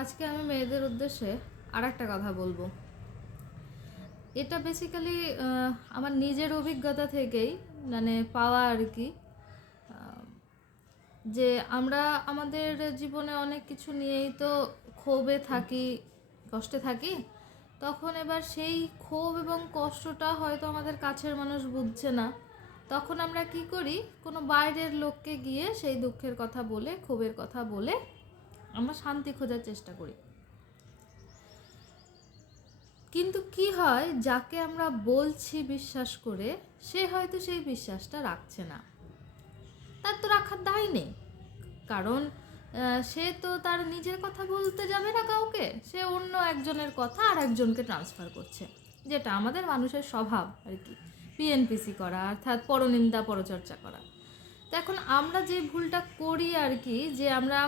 আজকে আমি মেয়েদের উদ্দেশ্যে আর একটা কথা বলবো। এটা বেসিক্যালি আমার নিজের অভিজ্ঞতা থেকেই পাওয়া আর কি। যে আমরা আমাদের জীবনে অনেক কিছু নিয়েই তো ক্ষোভে থাকি, কষ্টে থাকি। তখন এবার সেই ক্ষোভ এবং কষ্টটা হয়তো আমাদের কাছের মানুষ বুঝছে না। তখন আমরা কি করি, কোনো বাইরের লোককে গিয়ে সেই দুঃখের কথা বলে, ক্ষোভের কথা বলে আমরা শান্তি খোঁজার চেষ্টা করি। কিন্তু কি হয়, যাকে আমরা বলছি বিশ্বাস করে, সে হয়তো সেই বিশ্বাসটা রাখছে না। তার তো রাখার দায় নেই, কারণ সে তো তার নিজের কথা বলতে যাবে না কাউকে, সে অন্য একজনের কথা আর একজনকে ট্রান্সফার করছে, যেটা আমাদের মানুষের স্বভাব আর কি, পিএনপিসি করা, অর্থাৎ পরনিন্দা পরচর্চা করা। তো এখন আমরা যে ভুলটা করি আর কি, যে আমরা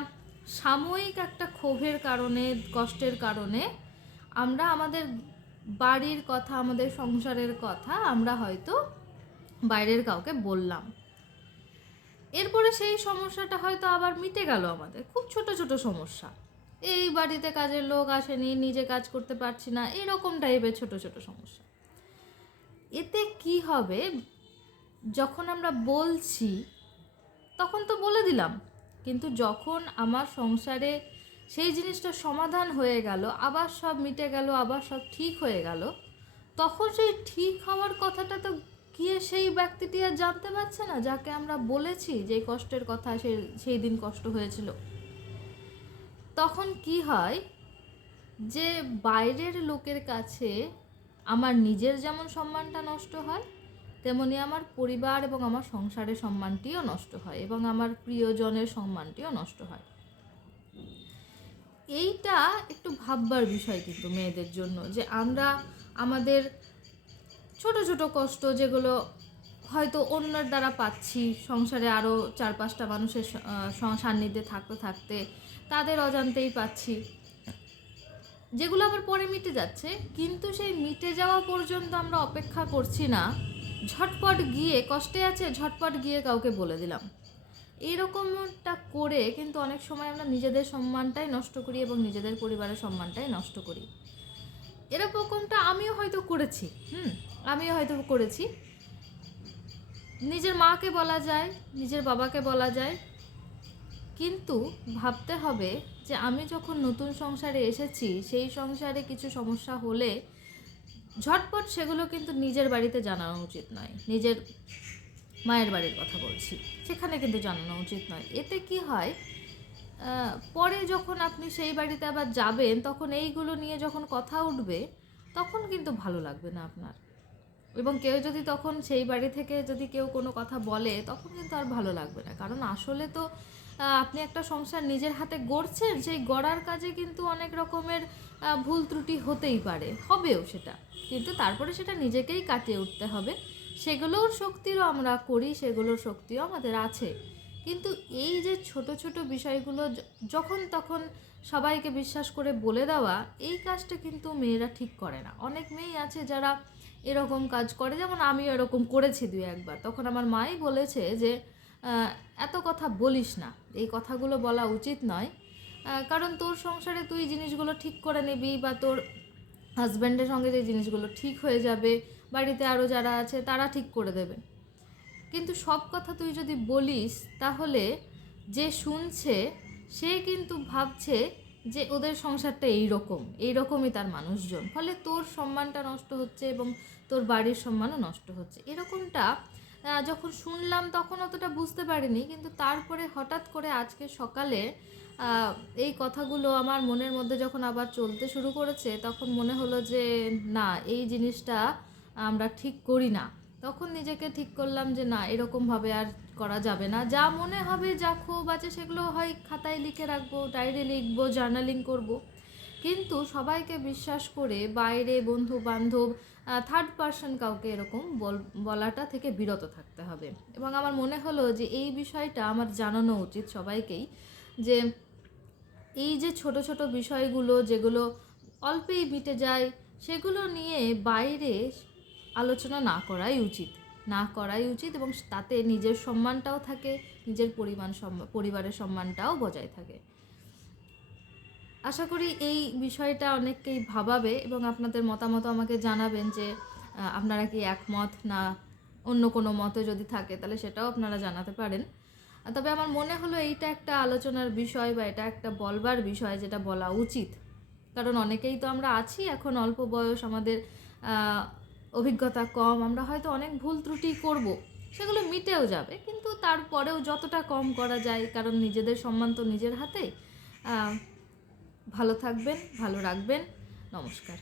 সাময়িক একটা ক্ষোভের কারণে, কষ্টের কারণে আমরা আমাদের বাড়ির কথা, আমাদের সংসারের কথা আমরা হয়তো বাইরের কাউকে বললাম। এরপরে সেই সমস্যাটা হয়তো আবার মিটে গেল, আমাদের খুব ছোট ছোট সমস্যা, এই বাড়িতে কাজের লোক আসেনি, নিজে কাজ করতে পারছি না, এরকম টাইপের ছোট ছোট সমস্যা। এতে কি হবে, যখন আমরা বলছি তখন তো বলে দিলাম, কিন্তু যখন আমার সংসারে সেই জিনিসটা সমাধান হয়ে গেল, আবার সব মিটে গেল, আবার সব ঠিক হয়ে গেল, তখন সেই ঠিক হওয়ার কথাটা তো গিয়ে সেই ব্যক্তিটি আর জানতে পারছে না, যাকে আমরা বলেছি যে কষ্টের কথা, সেই দিন কষ্ট হয়েছিল। তখন কি হয়, যে বাইরের লোকের কাছে আমার নিজের যেমন সম্মানটা নষ্ট হয়, তেমনি আমার পরিবার এবং আমার সংসারের সম্মানটিও নষ্ট হয়, এবং আমার প্রিয়জনের সম্মানটিও নষ্ট হয়। এইটা একটু ভাববার বিষয় কিন্তু মেয়েদের জন্য, যে আমরা আমাদের ছোট ছোট কষ্ট, যেগুলো হয়তো অন্যের দ্বারা পাচ্ছি, সংসারে আরও 4-5টা মানুষের সান্নিধ্যে থাকতে থাকতে তাদের অজান্তেই পাচ্ছি, যেগুলো আবার পরে মিটে যাচ্ছে, কিন্তু সেই মিটে যাওয়া পর্যন্ত আমরা অপেক্ষা করছি না, ঝটপট গিয়ে, কষ্টে আছে ঝটপট গিয়ে কাউকে বলে দিলাম। এইরকমটা করে কিন্তু অনেক সময় আমরা নিজেদের সম্মানটাই নষ্ট করি এবং নিজেদের পরিবারের সম্মানটাই নষ্ট করি। এরকমটা আমিও হয়তো করেছি। নিজের মাকে বলা যায়, নিজের বাবাকে বলা যায়, কিন্তু ভাবতে হবে যে আমি যখন নতুন সংসারে এসেছি, সেই সংসারে কিছু সমস্যা হলে ঝটপট সেগুলো কিন্তু নিজের বাড়িতে জানানো উচিত নয়। নিজের মায়ের বাড়ির কথা বলছি, সেখানে কিন্তু জানানো উচিত নয়। এতে কি হয়, পরে যখন আপনি সেই বাড়িতে আবার যাবেন, তখন এইগুলো নিয়ে যখন কথা উঠবে, তখন কিন্তু ভালো লাগবে না আপনার। এবং কেউ যদি তখন সেই বাড়ি থেকে যদি কেউ কোনো কথা বলে, তখন কিন্তু আর ভালো লাগবে না, কারণ আসলে তো আপনি একটা সংসার নিজের হাতে গড়ছেন, সেই গড়ার কাজে কিন্তু অনেক রকমের ভুল ত্রুটি হতেই পারে, হবেও সেটা, কিন্তু তারপরে সেটা নিজেকেই কাটিয়ে উঠতে হবে। সেগুলোর শক্তিও আমরা করি, সেগুলোর শক্তিও আমাদের আছে, কিন্তু এই যে ছোট ছোট বিষয়গুলো যখন তখন সবাইকে বিশ্বাস করে বলে দেওয়া, এই কাজটা কিন্তু মেয়েরা ঠিক করে না। অনেক মেয়েই আছে যারা এরকম কাজ করে, যেমন আমিও এরকম করেছি 2-1 বার। তখন আমার মাই বলেছে যে এত কথা বলিস না, এই কথাগুলো বলা উচিত নয়, কারণ তোর সংসারে তুই জিনিসগুলো ঠিক করে নিবি, বা তোর হাজব্যান্ডের সঙ্গে যে জিনিসগুলো ঠিক হয়ে যাবে, বাড়িতে আরও যারা আছে তারা ঠিক করে দেবে। কিন্তু সব কথা তুই যদি বলিস, তাহলে যে শুনছে সে কিন্তু ভাবছে যে ওদের সংসারটা এইরকমই তার মানুষজন, ফলে তোর সম্মানটা নষ্ট হচ্ছে এবং তোর বাড়ির সম্মানও নষ্ট হচ্ছে। এরকমটা যখন শুনলাম তখন অতটা বুঝতে পারিনি, কিন্তু তারপরে হঠাৎ করে আজকে সকালে এই কথাগুলো আমার মনের মধ্যে যখন আবার চলতে শুরু করেছে, তখন মনে হলো যে না, এই জিনিসটা আমরা ঠিক করি না। তখন নিজেকে ঠিক করলাম যে না, এরকমভাবে আর করা যাবে না। যা মনে হবে, যা ক্ষোভ আছে, সেগুলো হয় খাতায় লিখে রাখবো, ডায়েরি লিখবো, জার্নালিং করব, কিন্তু সবাইকে বিশ্বাস করে বাইরে বন্ধু বান্ধব, থার্ড পারসন কাউকে এরকম বলাটা থেকে বিরত থাকতে হবে। এবং আমার মনে হলো যে এই বিষয়টা আমার জানানো উচিত সবাইকেই, যে এই যে ছোট ছোট বিষয়গুলো যেগুলো অল্পেই মিটে যায়, সেগুলো নিয়ে বাইরে আলোচনা না করাই উচিত, এবং তাতে নিজের সম্মানটাও থাকে, নিজের পরিবারের সম্মানটাও বজায় থাকে। আশা করি এই বিষয়টা অনেককেই ভাবাবে এবং আপনাদের মতামত আমাকে জানাবেন যে আপনারা কি একমত না অন্য কোনো মতে যদি থাকে তাহলে সেটাও আপনারা জানাতে পারেন। তবে আমার মনে হলো এইটা একটা আলোচনার বিষয় বা এটা একটা বলবার বিষয় যেটা বলা উচিত। কারণ অনেকেই তো আমরা আছি এখন অল্প বয়স, আমাদের অভিজ্ঞতা কম, আমরা হয়তো অনেক ভুল ত্রুটি করব, সেগুলো মিটেও যাবে, কিন্তু তারপরেও যতটা কম করা যায়, কারণ নিজেদের সম্মান তো নিজের হাতে। ভালো থাকবেন, ভালো রাখবেন। নমস্কার।